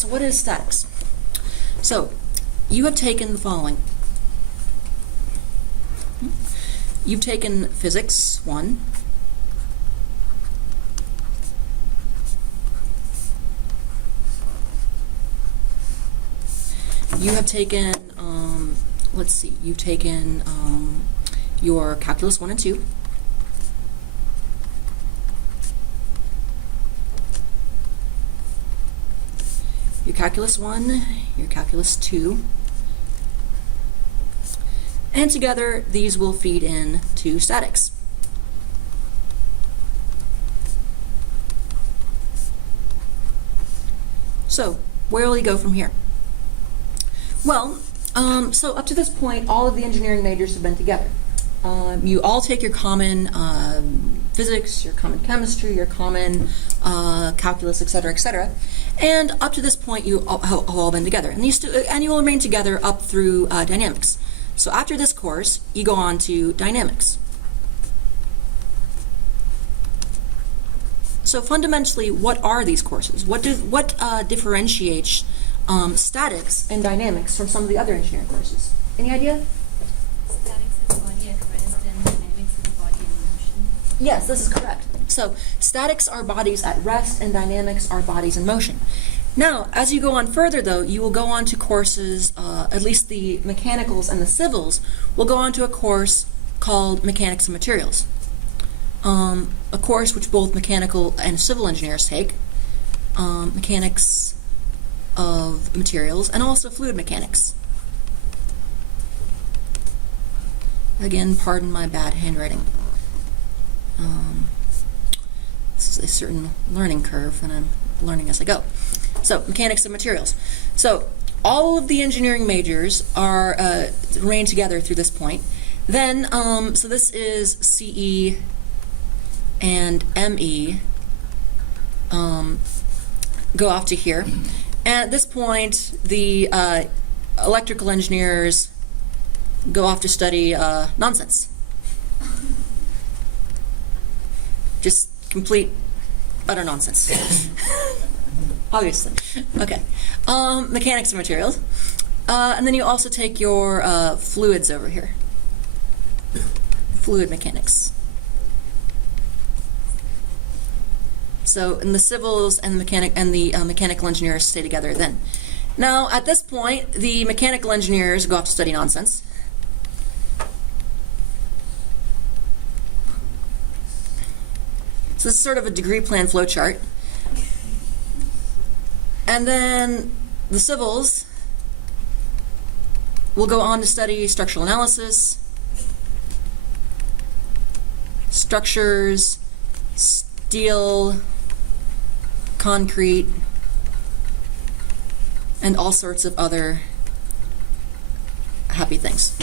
so what is statics? So you have taken the following. You've taken physics 1, you have taken, let's see, you've taken your calculus 1 and 2, your calculus 1, your calculus 2, and together these will feed in to statics. So where will you go from here? Well, so up to this point, all of the engineering majors have been together. You all take your common physics, your common chemistry, your common calculus, etc., etc. And up to this point, you have all been together. And you will remain together up through dynamics. So after this course, you go on to dynamics. So fundamentally, what are these courses? What differentiates statics and dynamics from some of the other engineering courses? Any idea? Statics is body at rest and dynamics is body in motion. Yes, this is correct. So statics are bodies at rest and dynamics are bodies in motion. Now, as you go on further, though, you will go on to courses, at least the mechanicals and the civils, will go on to a course called Mechanics of Materials, a course which both mechanical and civil engineers take, mechanics of materials, and also fluid mechanics. Again, pardon my bad handwriting. This is a certain learning curve, and I'm learning as I go. So, mechanics of materials. So, all of the engineering majors are remain together through this point. Then, so this is CE and ME go off to here. And at this point, the electrical engineers go off to study nonsense. Just complete, utter nonsense. Obviously. Okay. Mechanics of materials. And then you also take your fluids over here. Fluid mechanics. So, and the civils and the mechanical engineers stay together then. Now, at this point, the mechanical engineers go off to study nonsense. So this is sort of a degree plan flow chart. And then the civils will go on to study structural analysis, structures, steel, concrete, and all sorts of other happy things.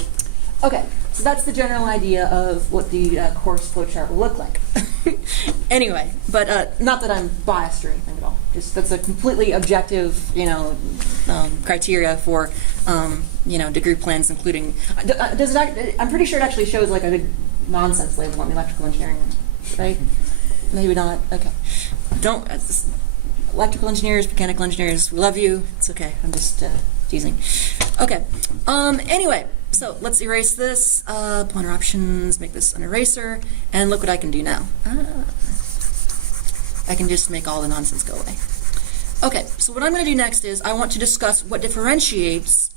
Okay, so that's the general idea of what the course flowchart will look like. Anyway, but not that I'm biased or anything at all. Just that's a completely objective, criteria for, degree plans, including. Does it? I'm pretty sure it actually shows like a good nonsense label on the electrical engineering, right? Maybe not. Okay. Don't. Electrical engineers, mechanical engineers, we love you. It's okay. I'm just teasing. Okay. Anyway. So let's erase this, pointer options, make this an eraser, and look what I can do now. I can just make all the nonsense go away. Okay, so what I'm going to do next is I want to discuss what differentiates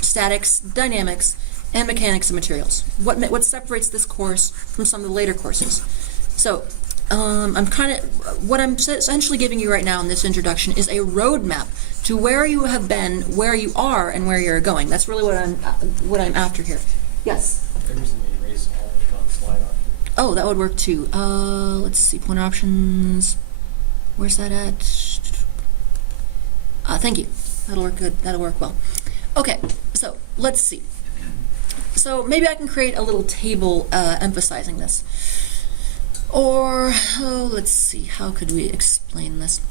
statics, dynamics, and mechanics of materials. What separates this course from some of the later courses. So what I'm essentially giving you right now in this introduction is a roadmap to where you have been, where you are, and where you're going. That's really what I'm after here. Yes? Erase all on slide option. Oh, that would work too. Let's see, pointer options. Where's that at? Thank you. That'll work good. That'll work well. Okay, so let's see. So maybe I can create a little table emphasizing this. Or, let's see, how could we explain this?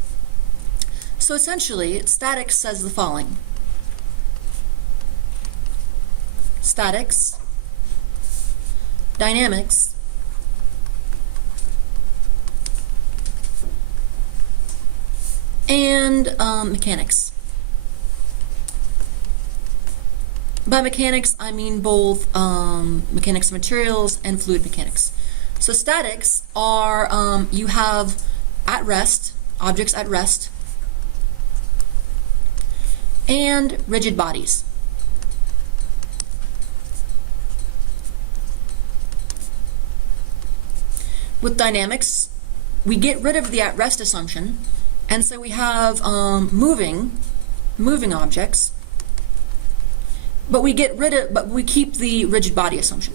So essentially, statics says the following. Statics, dynamics, and mechanics. By mechanics, I mean both mechanics of materials and fluid mechanics. So statics are, you have at rest, objects at rest, and rigid bodies. With dynamics, we get rid of the at rest assumption, and so we have moving objects, but we keep the rigid body assumption.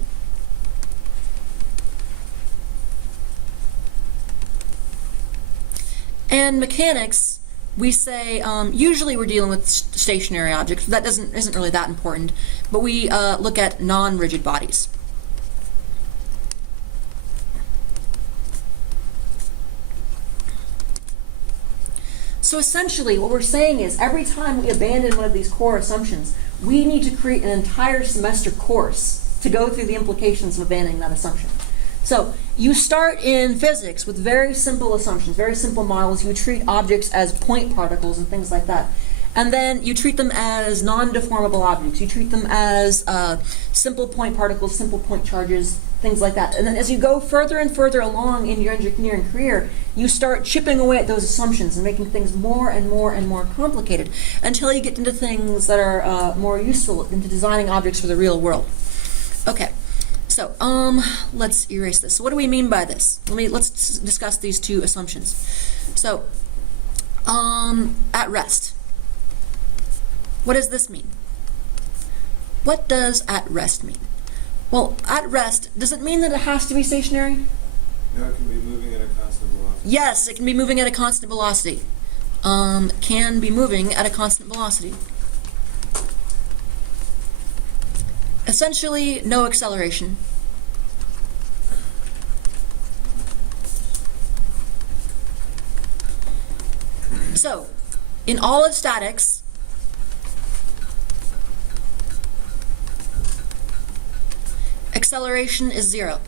And mechanics, we say usually we're dealing with stationary objects. That isn't really that important, but we look at non-rigid bodies. So essentially what we're saying is every time we abandon one of these core assumptions, we need to create an entire semester course to go through the implications of abandoning that assumption. So you start in physics with very simple assumptions, very simple models. You treat objects as point particles and things like that. And then you treat them as non-deformable objects. You treat them as simple point particles, simple point charges, things like that. And then as you go further and further along in your engineering career, you start chipping away at those assumptions and making things more and more and more complicated until you get into things that are more useful, into designing objects for the real world. Okay, so let's erase this. So what do we mean by this? Let's discuss these two assumptions. So at rest. What does this mean? What does at rest mean? Well, at rest, does it mean that it has to be stationary? No, it can be moving at a constant velocity. Yes, it can be moving at a constant velocity. Can be moving at a constant velocity. Essentially, no acceleration. So, in all of statics, acceleration is 0.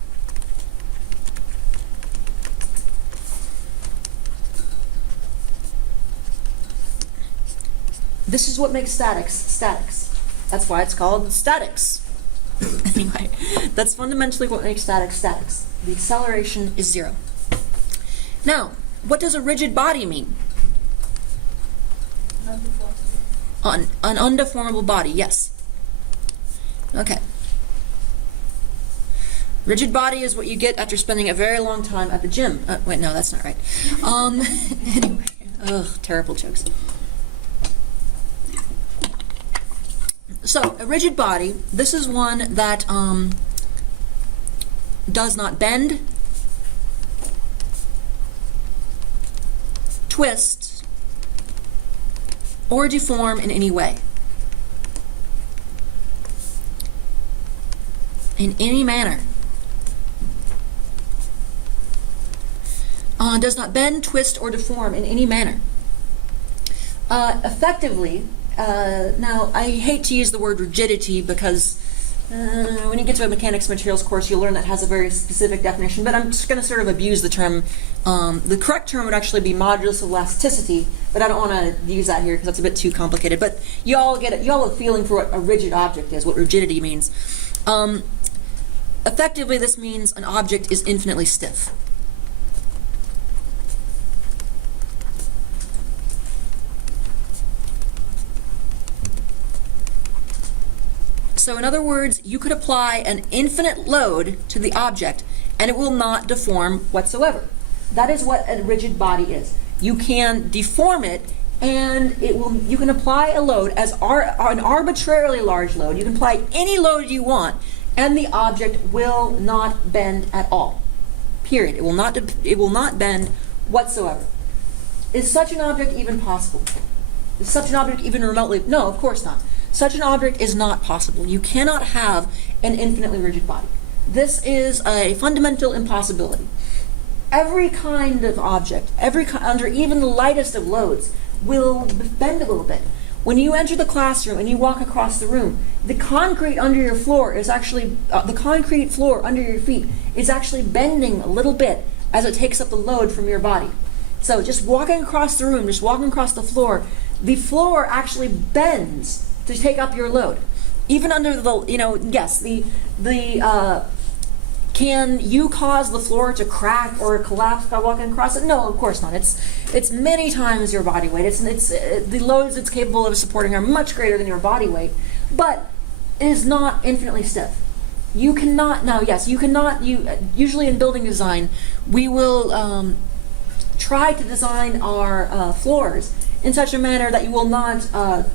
This is what makes statics statics. That's why it's called statics. Anyway, that's fundamentally what makes statics statics. The acceleration is 0. Now, what does a rigid body mean? An undeformable body, yes. Okay. Rigid body is what you get after spending a very long time at the gym. Wait, no, that's not right. Anyway, terrible jokes. So, a rigid body, this is one that does not bend, twist, or deform in any way. In any manner. Does not bend, twist, or deform in any manner. Effectively, now I hate to use the word rigidity because when you get to a mechanics materials course, you'll learn that has a very specific definition, but I'm just going to sort of abuse the term. The correct term would actually be modulus of elasticity, but I don't want to use that here because that's a bit too complicated. But you all get it. You all have a feeling for what a rigid object is, what rigidity means. Effectively, this means an object is infinitely stiff. So in other words, you could apply an infinite load to the object and it will not deform whatsoever. That is what a rigid body is. You can deform it and you can apply a load as an arbitrarily large load. You can apply any load you want and the object will not bend at all. Period. It will not bend whatsoever. Is such an object even possible? Is such an object even remotely? No, of course not. Such an object is not possible. You cannot have an infinitely rigid body. This is a fundamental impossibility. Every kind of object, under even the lightest of loads, will bend a little bit. When you enter the classroom and you walk across the room, the concrete under your floor is actually, the concrete floor under your feet is actually bending a little bit as it takes up the load from your body. So just walking across the room, just walking across the floor actually bends to take up your load. Even under the, yes, can you cause the floor to crack or collapse by walking across it? No, of course not. It's many times your body weight. The loads it's capable of supporting are much greater than your body weight, but it is not infinitely stiff. You cannot, now yes, you cannot, usually in building design, we will try to design our floors in such a manner that you will not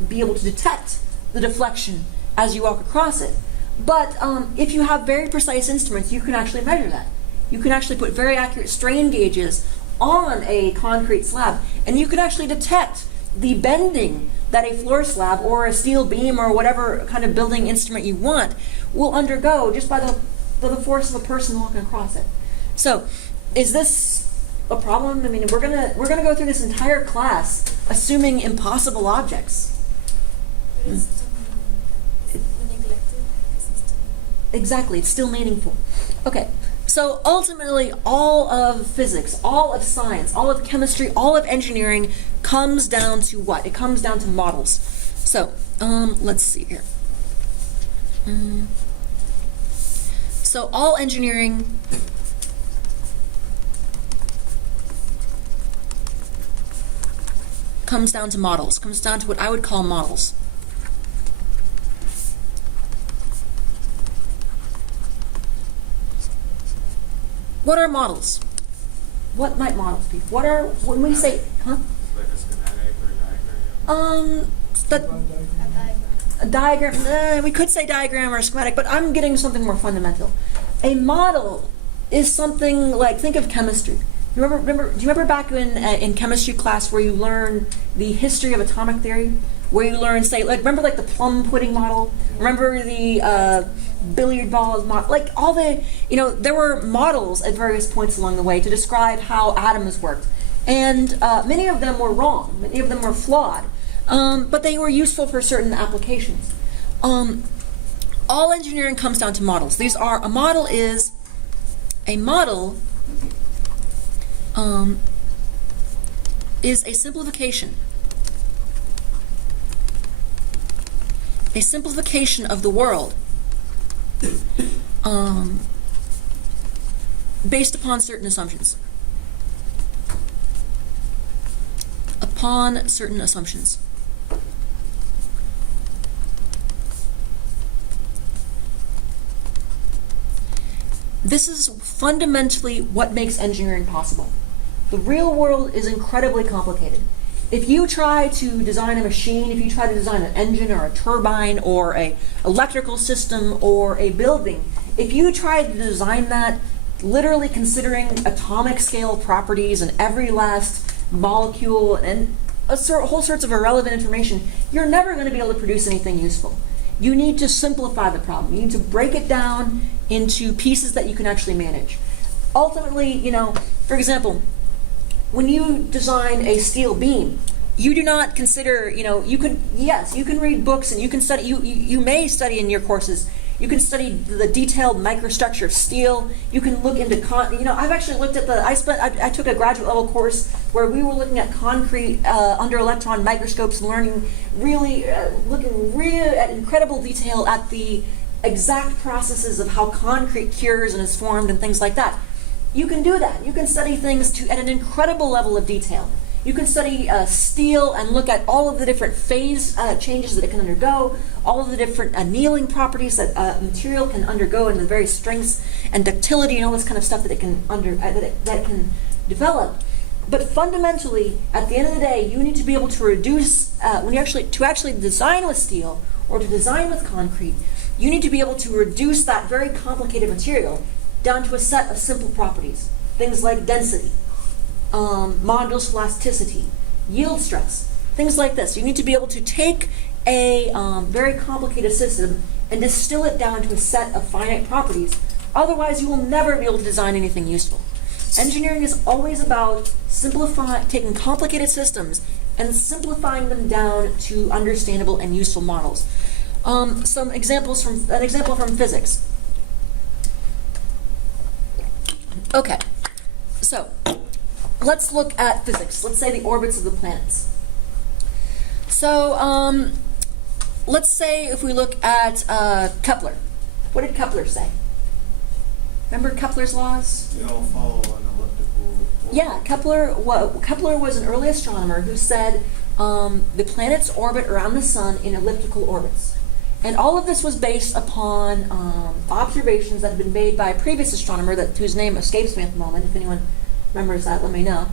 be able to detect the deflection as you walk across it. But if you have very precise instruments, you can actually measure that. You can actually put very accurate strain gauges on a concrete slab, and you can actually detect the bending that a floor slab or a steel beam or whatever kind of building instrument you want will undergo just by the force of a person walking across it. So, is this a problem? I mean, we're gonna go through this entire class assuming impossible objects. Exactly, it's still meaningful. Okay, so ultimately all of physics, all of science, all of chemistry, all of engineering comes down to what? It comes down to models. So, let's see here. So all engineering comes down to models, comes down to what I would call models. What are models? What might models be? What are, when we say, huh? Like a schematic or a diagram? A diagram, we could say diagram or schematic, but I'm getting something more fundamental. A model is something like, think of chemistry. Do you remember back in chemistry class where you learn the history of atomic theory? Where you learn, say, remember the plum pudding model? Remember the billiard balls model? Like all the, there were models at various points along the way to describe how atoms worked. And many of them were wrong. Many of them were flawed. But they were useful for certain applications. All engineering comes down to models. A model is a simplification. A simplification of the world based upon certain assumptions. Upon certain assumptions. This is fundamentally what makes engineering possible. The real world is incredibly complicated. If you try to design a machine, if you try to design an engine or a turbine or an electrical system or a building, if you try to design that literally considering atomic scale properties and every last molecule and whole sorts of irrelevant information, you're never going to be able to produce anything useful. You need to simplify the problem. You need to break it down into pieces that you can actually manage. Ultimately, for example, when you design a steel beam, you do not consider, you can read books and you can study, you may study in your courses, you can study the detailed microstructure of steel, you can look into, I've actually looked at I took a graduate level course where we were looking at concrete under electron microscopes and learning looking at incredible detail at the exact processes of how concrete cures and is formed and things like that. You can do that. You can study things at an incredible level of detail. You can study steel and look at all of the different phase changes that it can undergo, all of the different annealing properties that material can undergo, and the various strengths and ductility and all this kind of stuff that it can that it can develop. But fundamentally, at the end of the day, you need to be able to reduce to actually design with steel or to design with concrete. You need to be able to reduce that very complicated material down to a set of simple properties. Things like density, modulus elasticity, yield stress, things like this. You need to be able to take a very complicated system and distill it down to a set of finite properties. Otherwise, you will never be able to design anything useful. Engineering is always about taking complicated systems and simplifying them down to understandable and useful models. An example from physics. Okay, so let's look at physics. Let's say the orbits of the planets. So let's say if we look at Kepler. What did Kepler say? Remember Kepler's laws? They all follow an elliptical orbit. Yeah, Kepler was an early astronomer who said the planets orbit around the sun in elliptical orbits. And all of this was based upon observations that had been made by a previous astronomer whose name escapes me at the moment. If anyone remembers that, let me know.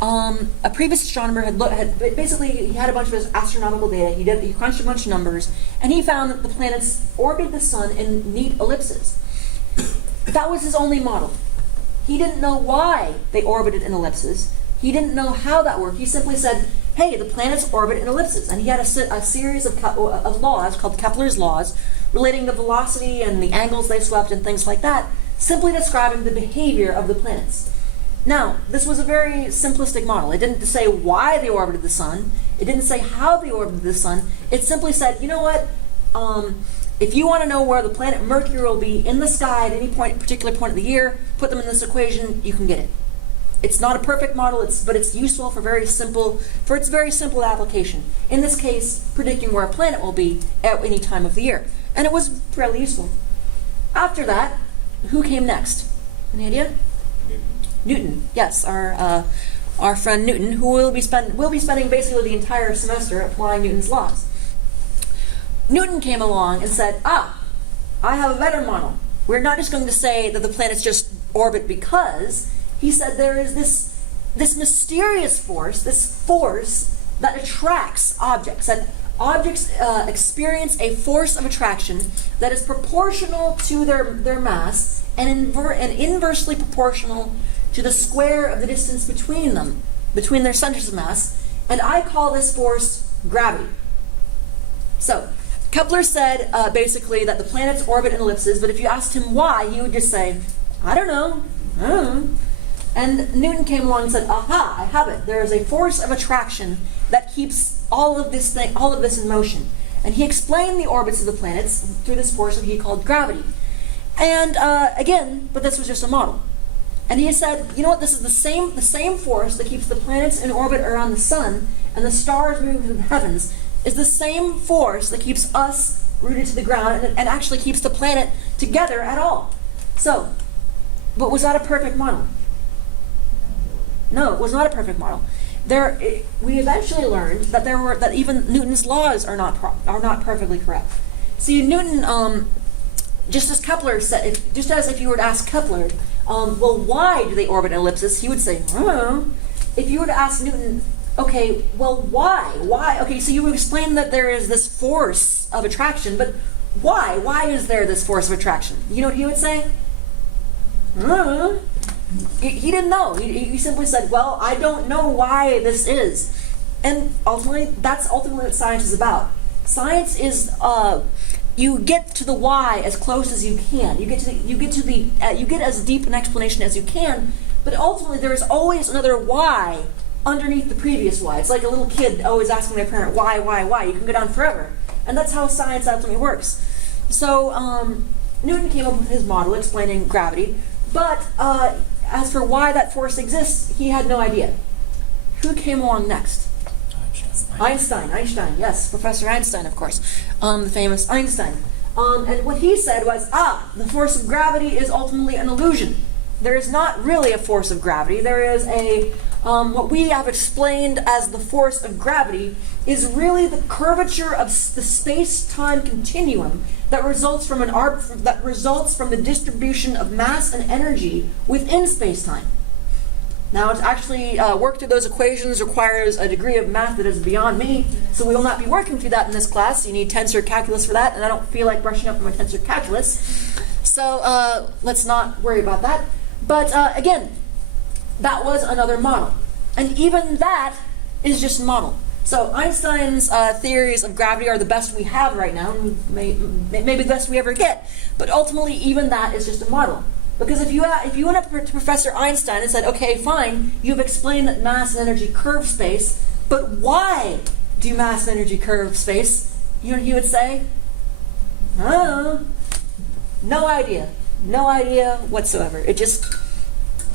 A previous astronomer he had a bunch of his astronomical data. He crunched a bunch of numbers, and he found that the planets orbited the sun in neat ellipses. That was his only model. He didn't know why they orbited in ellipses. He didn't know how that worked. He simply said, hey, the planets orbit in ellipses. And he had a series of laws called Kepler's laws relating to velocity and the angles they swept and things like that, simply describing the behavior of the planets. Now, this was a very simplistic model. It didn't say why they orbited the sun. It didn't say how they orbited the sun. It simply said, you know what? If you want to know where the planet Mercury will be in the sky at any particular point of the year, put them in this equation, you can get it. It's not a perfect model, but it's useful for its very simple application. In this case, predicting where a planet will be at any time of the year. And it was fairly useful. After that, who came next? Any idea? Newton, yes, our friend Newton, who will be spending basically the entire semester applying Newton's laws. Newton came along and said, I have a better model. We're not just going to say that the planets just orbit because. He said there is this mysterious force, this force that attracts objects, that objects experience a force of attraction that is proportional to their mass and inversely proportional to the square of the distance between them, between their centers of mass, and I call this force gravity. So, Kepler said basically that the planets orbit in ellipses, but if you asked him why, he would just say, I don't know. And Newton came along and said, aha, I have it. There is a force of attraction that keeps all of this in motion. And he explained the orbits of the planets through this force that he called gravity. And again, but this was just a model. And he said, you know what, this is the same force that keeps the planets in orbit around the sun and the stars moving through the heavens is the same force that keeps us rooted to the ground and actually keeps the planet together at all. So, but was that a perfect model? No, it was not a perfect model. We eventually learned that even Newton's laws are not perfectly correct. See, Newton, just as Kepler said, just as if you were to ask Kepler, well, why do they orbit in ellipses? He would say, I don't know. If you were to ask Newton, okay, well, why? Why? Okay, so you would explain that there is this force of attraction, but why? Why is there this force of attraction? You know what he would say? I don't know. He didn't know. He simply said, well, I don't know why this is. And ultimately, that's ultimately what science is about. Science is, you get to the why as close as you can. You get as deep an explanation as you can, but ultimately there is always another why underneath the previous why. It's like a little kid always asking their parent, why? You can go down forever. And that's how science ultimately works. So, Newton came up with his model explaining gravity, but as for why that force exists, he had no idea. Who came along next? Einstein, yes, Professor Einstein, of course, the famous Einstein. And what he said was, the force of gravity is ultimately an illusion. There is not really a force of gravity. There is what we have explained as the force of gravity is really the curvature of the space-time continuum that results from the distribution of mass and energy within space-time. Now, to actually work through those equations requires a degree of math that is beyond me, so we will not be working through that in this class. You need tensor calculus for that, and I don't feel like brushing up on my tensor calculus. So let's not worry about that. But again, that was another model. And even that is just a model. So Einstein's theories of gravity are the best we have right now, maybe the best we ever get. But ultimately, even that is just a model. Because if you went up to Professor Einstein and said, okay, fine, you've explained that mass and energy curve space, but why do mass and energy curve space? You know what he would say? No idea. No idea whatsoever. It just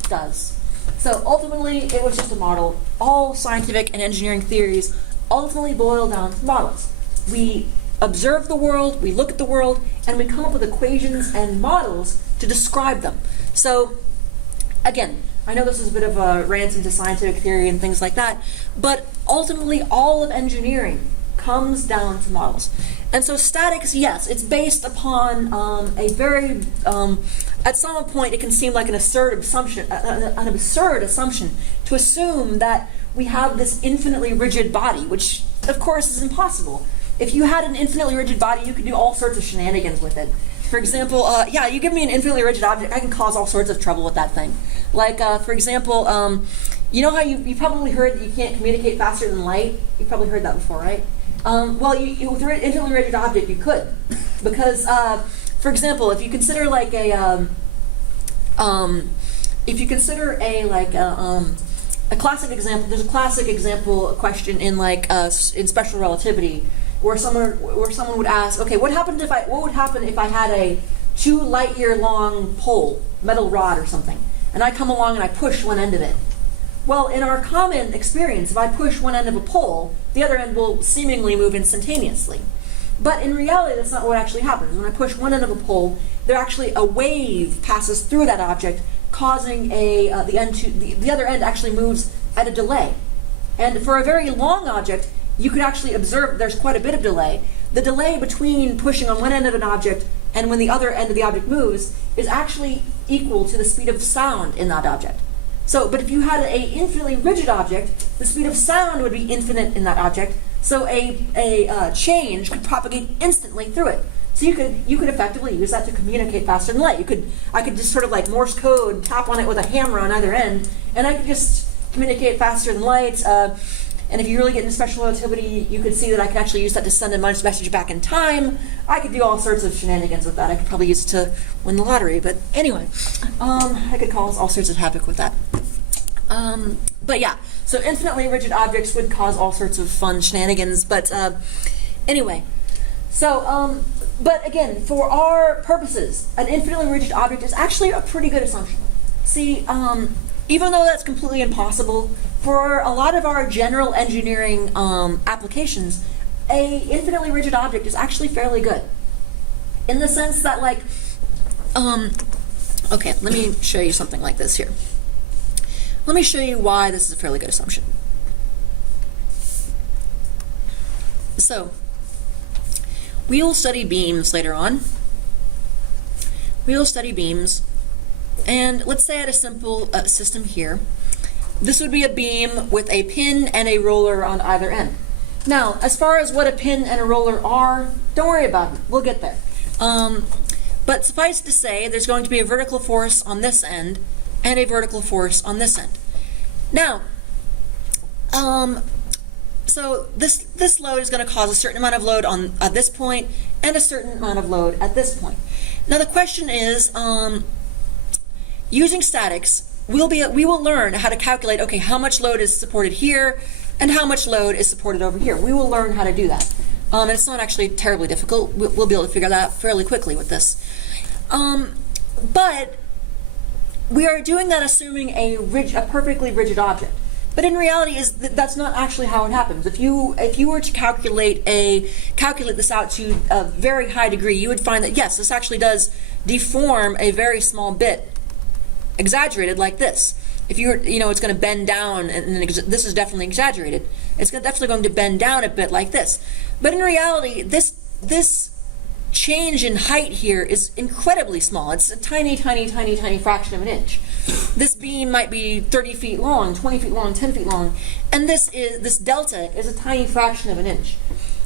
does. So ultimately, it was just a model. All scientific and engineering theories ultimately boil down to models. We observe the world, we look at the world, and we come up with equations and models to describe them. So again, I know this is a bit of a rant into scientific theory and things like that, but ultimately all of engineering comes down to models. And so statics, yes, it's based upon a very, at some point it can seem like an absurd assumption to assume that we have this infinitely rigid body, which of course is impossible. If you had an infinitely rigid body, you could do all sorts of shenanigans with it. For example, you give me an infinitely rigid object, I can cause all sorts of trouble with that thing. Like, for example, you know how you probably heard that you can't communicate faster than light? You've probably heard that before, right? Well, with an infinitely rigid object, you could. Because, for example, if you consider like a classic example, there's a classic example question in in special relativity where someone would ask, okay, what would happen if I had a 2 light year long pole, metal rod or something, and I come along and I push one end of it? Well, in our common experience, if I push one end of a pole, the other end will seemingly move instantaneously. But in reality, that's not what actually happens. When I push one end of a pole, a wave passes through that object, causing the other end actually moves at a delay. And for a very long object, you could actually observe there's quite a bit of delay. The delay between pushing on one end of an object and when the other end of the object moves is actually equal to the speed of sound in that object. But if you had an infinitely rigid object, the speed of sound would be infinite in that object, so a change could propagate instantly through it. So you could effectively use that to communicate faster than light. I could just sort of like Morse code, tap on it with a hammer on either end, and I could just communicate faster than light. And if you really get into special relativity, you could see that I could actually use that to send a message back in time. I could do all sorts of shenanigans with that. I could probably use it to win the lottery. But anyway, I could cause all sorts of havoc with that. But yeah, so infinitely rigid objects would cause all sorts of fun shenanigans. But anyway, so but again, for our purposes, an infinitely rigid object is actually a pretty good assumption. See, even though that's completely impossible, for a lot of our general engineering applications, a infinitely rigid object is actually fairly good. In the sense that okay, let me show you something like this here. Let me show you why this is a fairly good assumption. So, we will study beams later on. We will study beams, and let's say I had a simple system here. This would be a beam with a pin and a roller on either end. Now, as far as what a pin and a roller are, don't worry about it. We'll get there. But suffice to say, there's going to be a vertical force on this end and a vertical force on this end. Now, so this load is going to cause a certain amount of load at this point and a certain amount of load at this point. Now the question is, using statics, we will learn how to calculate, okay, how much load is supported here and how much load is supported over here. We will learn how to do that. And it's not actually terribly difficult. We'll be able to figure that out fairly quickly with this. But we are doing that assuming a perfectly rigid object. But in reality, that's not actually how it happens. If you were to calculate this out to a very high degree, you would find that yes, this actually does deform a very small bit, exaggerated like this. If it's going to bend down, and this is definitely exaggerated. It's definitely going to bend down a bit like this. But in reality, this change in height here is incredibly small. It's a tiny, tiny, tiny, tiny fraction of an inch. This beam might be 30 feet long, 20 feet long, 10 feet long, and this delta is a tiny fraction of an inch.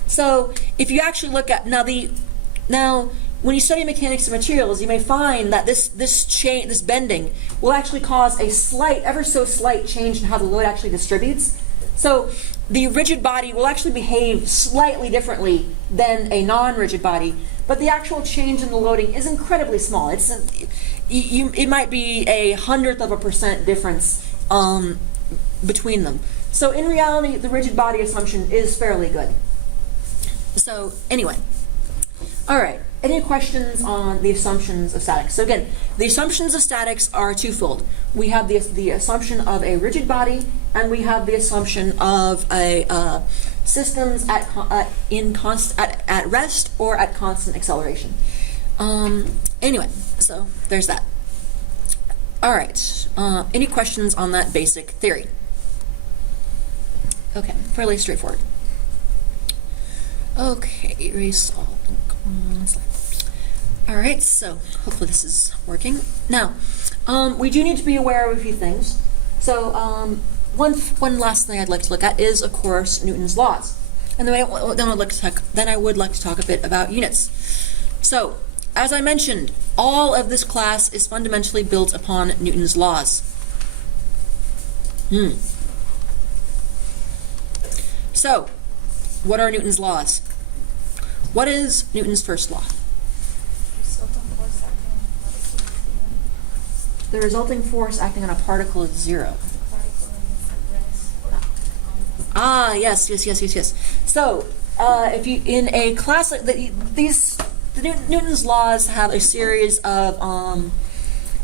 So if you actually look at now when you study mechanics of materials, you may find that this bending will actually cause a slight, ever so slight change in how the load actually distributes. So the rigid body will actually behave slightly differently than a non-rigid body, but the actual change in the loading is incredibly small. It might be 1/100% difference between them. So in reality, the rigid body assumption is fairly good. So anyway, All right. Any questions on the assumptions of statics? So again, the assumptions of statics are twofold. We have the assumption of a rigid body, and we have the assumption of a systems at rest or at constant acceleration. Anyway, so there's that. All right. Any questions on that basic theory? Okay, fairly straightforward. Okay, erase all. All right, so hopefully this is working. Now, we do need to be aware of a few things. So one last thing I'd like to look at is, of course, Newton's laws. And then I would like to talk a bit about units. So, as I mentioned, all of this class is fundamentally built upon Newton's laws. So, what are Newton's laws? What is Newton's first law? The resulting force acting on a particle is zero. Ah, yes. So, if you in a class like Newton's laws have a series of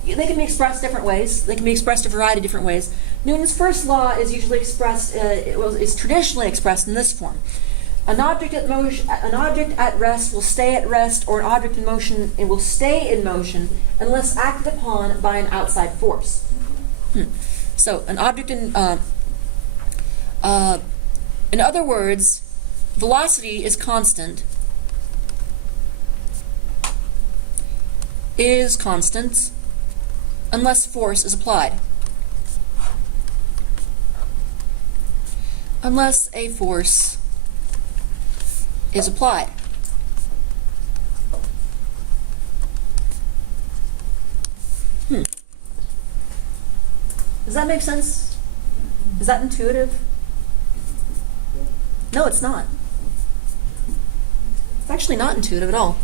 they can be expressed different ways. They can be expressed a variety of different ways. Newton's first law is usually expressed is traditionally expressed in this form. An object at rest will stay at rest, or an object in motion it will stay in motion unless acted upon by an outside force. So an object in other words, velocity is constant. Is constant unless force is applied. Unless a force is applied. Does that make sense? Is that intuitive? No, it's not. It's actually not intuitive at all.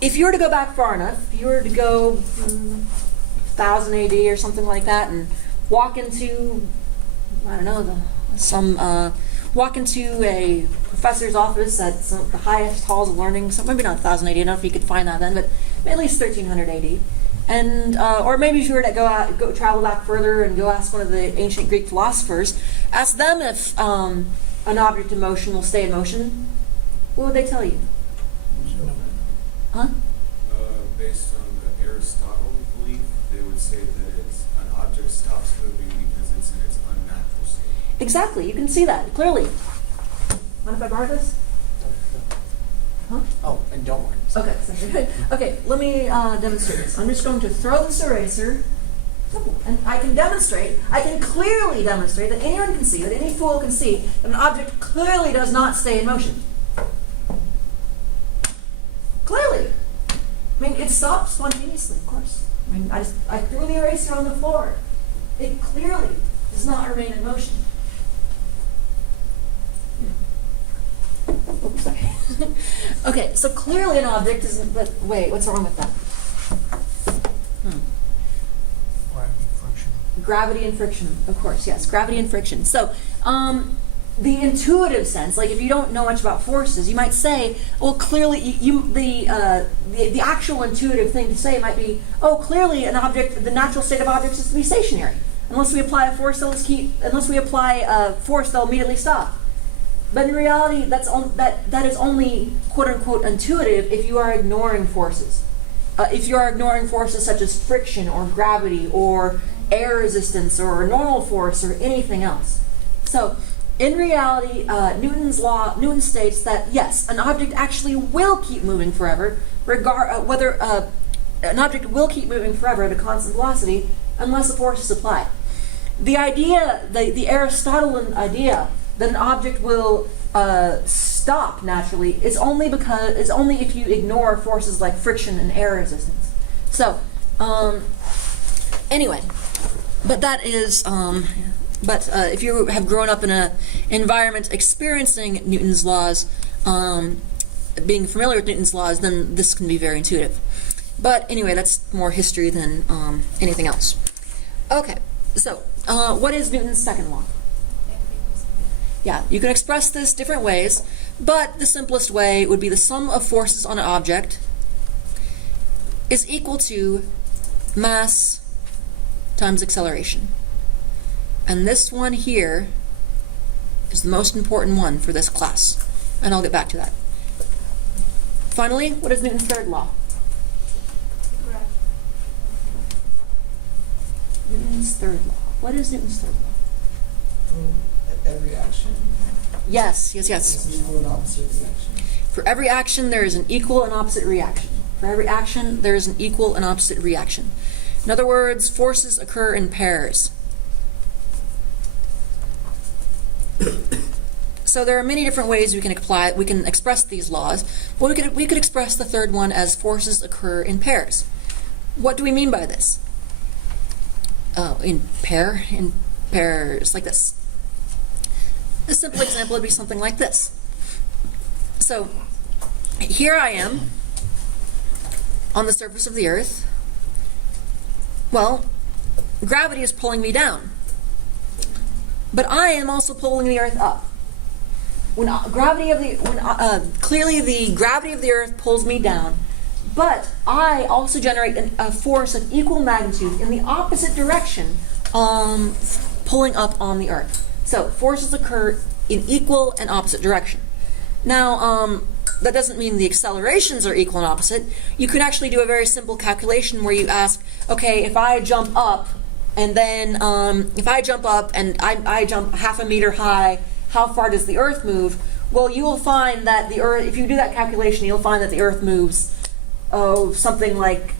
If you were to go back far enough, if you were to go 1000 AD or something like that and walk into, I don't know, walk into a professor's office at the highest halls of learning, so maybe not 1000 AD, I don't know if you could find that then, but at least 1300 AD. And, or maybe if you were to go travel back further and go ask one of the ancient Greek philosophers, ask them if an object in motion will stay in motion, what would they tell you? Huh? Based on the Aristotle belief, they would say that an object stops moving because it's in its unnatural state. Exactly, you can see that clearly. Mind if I borrow this? Huh? Oh, and don't worry. Okay, sorry. Okay, let me demonstrate this. I'm just going to throw this eraser, and I can clearly demonstrate that anyone can see, that any fool can see, that an object clearly does not stay in motion. Clearly. I mean, it stops spontaneously, of course. I mean, I threw the eraser on the floor. It clearly does not remain in motion. Oops, sorry. Okay, so clearly an object isn't, but wait, what's wrong with that? Gravity and friction, of course, yes, gravity and friction. So, the intuitive sense, like if you don't know much about forces, you might say, well, clearly, the actual intuitive thing to say might be, oh, clearly an object, the natural state of objects is to be stationary. Unless we apply a force, they'll immediately stop. But in reality, that is only quote unquote intuitive if you are ignoring forces. If you are ignoring forces such as friction or gravity or air resistance or normal force or anything else. So, in reality, Newton states that yes, an object actually will keep moving forever, an object will keep moving forever at a constant velocity unless a force is applied. The idea, the Aristotelian idea that an object will stop naturally is only if you ignore forces like friction and air resistance. So, anyway, but that is. If you have grown up in an environment experiencing Newton's laws, being familiar with Newton's laws, then this can be very intuitive. But anyway, that's more history than anything else. Okay, so what is Newton's second law? Yeah, you can express this different ways, but the simplest way would be the sum of forces on an object is equal to mass times acceleration. And this one here is the most important one for this class, and I'll get back to that. Finally, what is Newton's third law? Newton's third law. What is Newton's third law? Every action Yes. is an equal and opposite reaction. For every action, there is an equal and opposite reaction. For every action, there is an equal and opposite reaction. In other words, forces occur in pairs. So there are many different ways we can express these laws. Well, we could express the third one as forces occur in pairs. What do we mean by this? In pairs, like this. A simple example would be something like this. So here I am on the surface of the Earth. Well, gravity is pulling me down, but I am also pulling the Earth up. Clearly the gravity of the Earth pulls me down, but I also generate a force of equal magnitude in the opposite direction, pulling up on the Earth. So forces occur in equal and opposite direction. Now, that doesn't mean the accelerations are equal and opposite. You can actually do a very simple calculation where you ask, okay, if I jump up and then I jump half a meter high, how far does the Earth move? Well, you will find that the Earth, if you do that calculation, you'll find that the Earth moves something like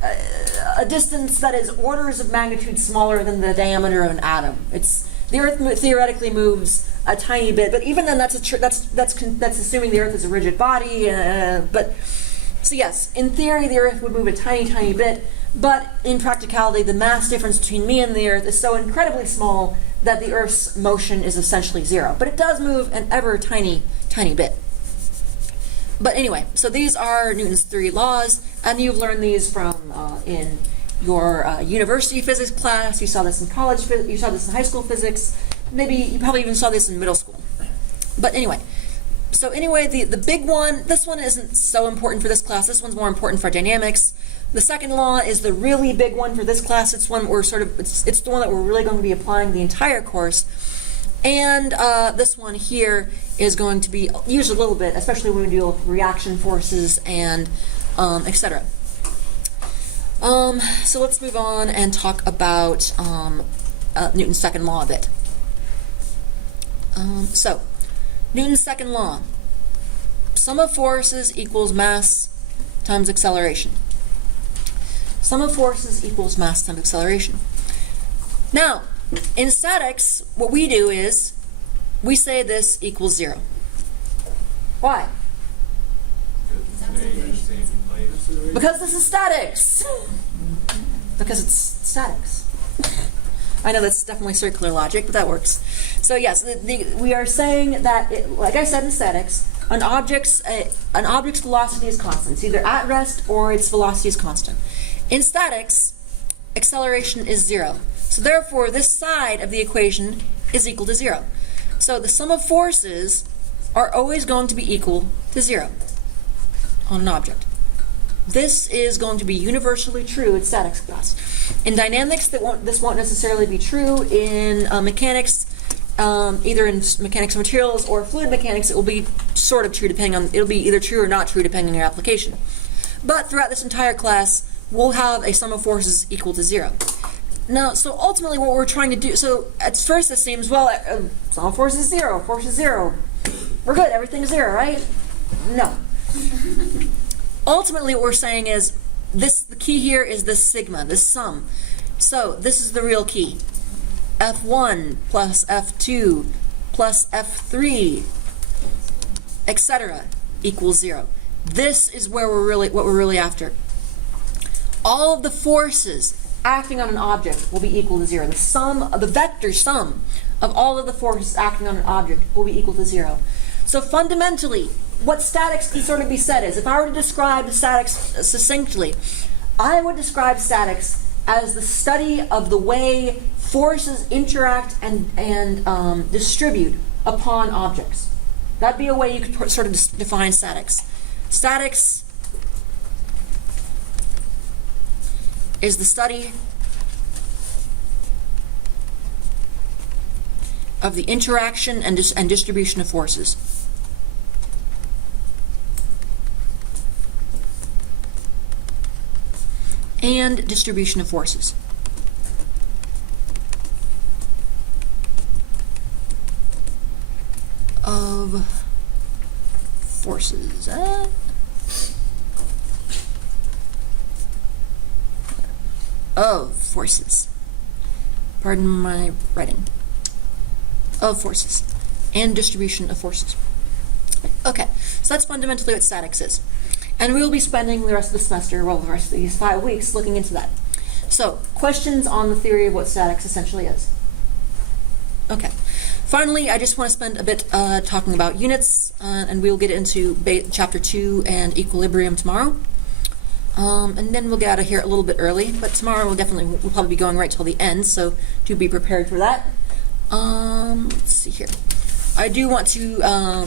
a distance that is orders of magnitude smaller than the diameter of an atom. The Earth theoretically moves a tiny bit, but even then, that's assuming the Earth is a rigid body. So yes, in theory, the Earth would move a tiny, tiny bit, but in practicality, the mass difference between me and the Earth is so incredibly small that the Earth's motion is essentially zero. But it does move an ever tiny, tiny bit. But anyway, so these are Newton's three laws, and you've learned these from in your university physics class. You saw this in college. You saw this in high school physics. Maybe you probably even saw this in middle school. But anyway, the big one. This one isn't so important for this class. This one's more important for dynamics. The second law is the really big one for this class. It's one it's the one that we're really going to be applying the entire course. And this one here is going to be used a little bit, especially when we deal with reaction forces and etc. So let's move on and talk about Newton's second law a bit. So, Newton's second law. Sum of forces equals mass times acceleration. Sum of forces equals mass times acceleration. Now, in statics, what we do is we say this equals zero. Why? Because this is statics. Because it's statics. I know that's definitely circular logic, but that works. So yes, we are saying that, like I said in statics, an object's velocity is constant. It's either at rest or its velocity is constant. In statics, acceleration is zero. So therefore, this side of the equation is equal to zero. So the sum of forces are always going to be equal to zero on an object. This is going to be universally true in statics class. In dynamics, this won't necessarily be true. In mechanics, either in mechanics of materials or fluid mechanics, it will be sort of true it'll be either true or not true depending on your application. But throughout this entire class, we'll have a sum of forces equal to zero. Now, so ultimately what we're trying to do, so at first it seems, well, sum of force is zero, force is zero. We're good, everything's zero, right? No. Ultimately what we're saying is, the key here is this sigma, this sum. So this is the real key. F1 plus F2 plus F3, etc. equals zero. This is where what we're really after. All of the forces acting on an object will be equal to zero. The vector sum of all of the forces acting on an object will be equal to zero. So fundamentally, what statics can sort of be said is, if I were to describe statics succinctly, I would describe statics as the study of the way forces interact and distribute upon objects. That'd be a way you could sort of define statics. Statics is the study of the interaction and distribution of forces. And distribution of forces. Of forces. Of forces. Pardon my writing. Of forces. And distribution of forces. Okay, so that's fundamentally what statics is. And we will be spending the rest of the semester, well, the rest of these 5 weeks, looking into that. So, questions on the theory of what statics essentially is? Okay. Finally, I just want to spend a bit talking about units, and we'll get into Chapter 2 and equilibrium tomorrow. And then we'll get out of here a little bit early, but tomorrow we'll probably be going right till the end, so do be prepared for that. Let's see here. I do want to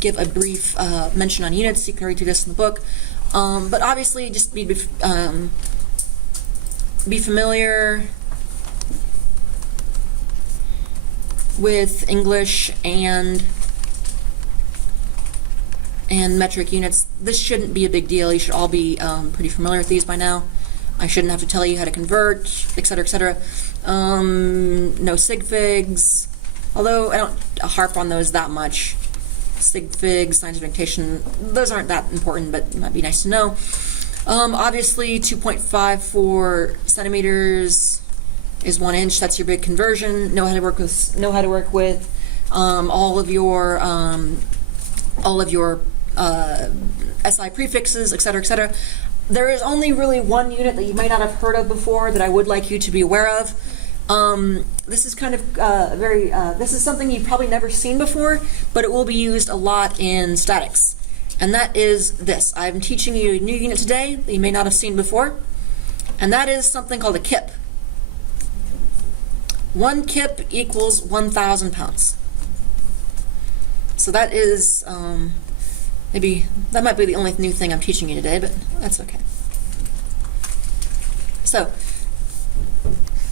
give a brief mention on units. You can read through this in the book. But obviously, just be familiar with English and metric units. This shouldn't be a big deal. You should all be pretty familiar with these by now. I shouldn't have to tell you how to convert, etc., etc. No sig figs, although I don't harp on those that much. Sig figs, signs of notation, those aren't that important, but it might be nice to know. Obviously, 2.54 centimeters is 1 inch. That's your big conversion. Know how to work with all of your SI prefixes, etc., etc. There is only really one unit that you might not have heard of before that I would like you to be aware of. This is kind of this is something you've probably never seen before, but it will be used a lot in statics. And that is this. I'm teaching you a new unit today that you may not have seen before, and that is something called a kip. 1 kip equals 1,000 pounds. So that is, maybe, that might be the only new thing I'm teaching you today, but that's okay. So,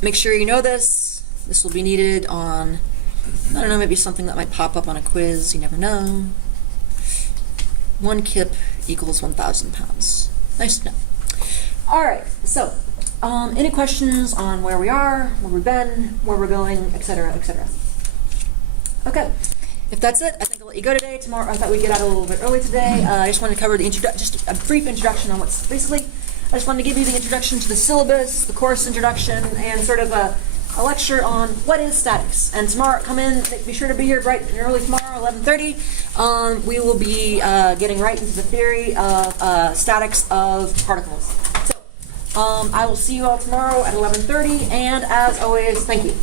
make sure you know this. This will be needed on, I don't know, maybe something that might pop up on a quiz. You never know. 1 kip equals 1,000 pounds. Nice to know. All right, so any questions on where we are, where we've been, where we're going, etc., etc.? Okay. If that's it, I think I'll let you go today. Tomorrow, I thought we'd get out a little bit early today. I just wanted to cover just a brief introduction on what's basically. I just wanted to give you the introduction to the syllabus, the course introduction, and sort of a lecture on what is statics. And tomorrow, come in, be sure to be here bright and early tomorrow, 11:30. We will be getting right into the theory of statics of particles. So, I will see you all tomorrow at 11:30, and as always, thank you.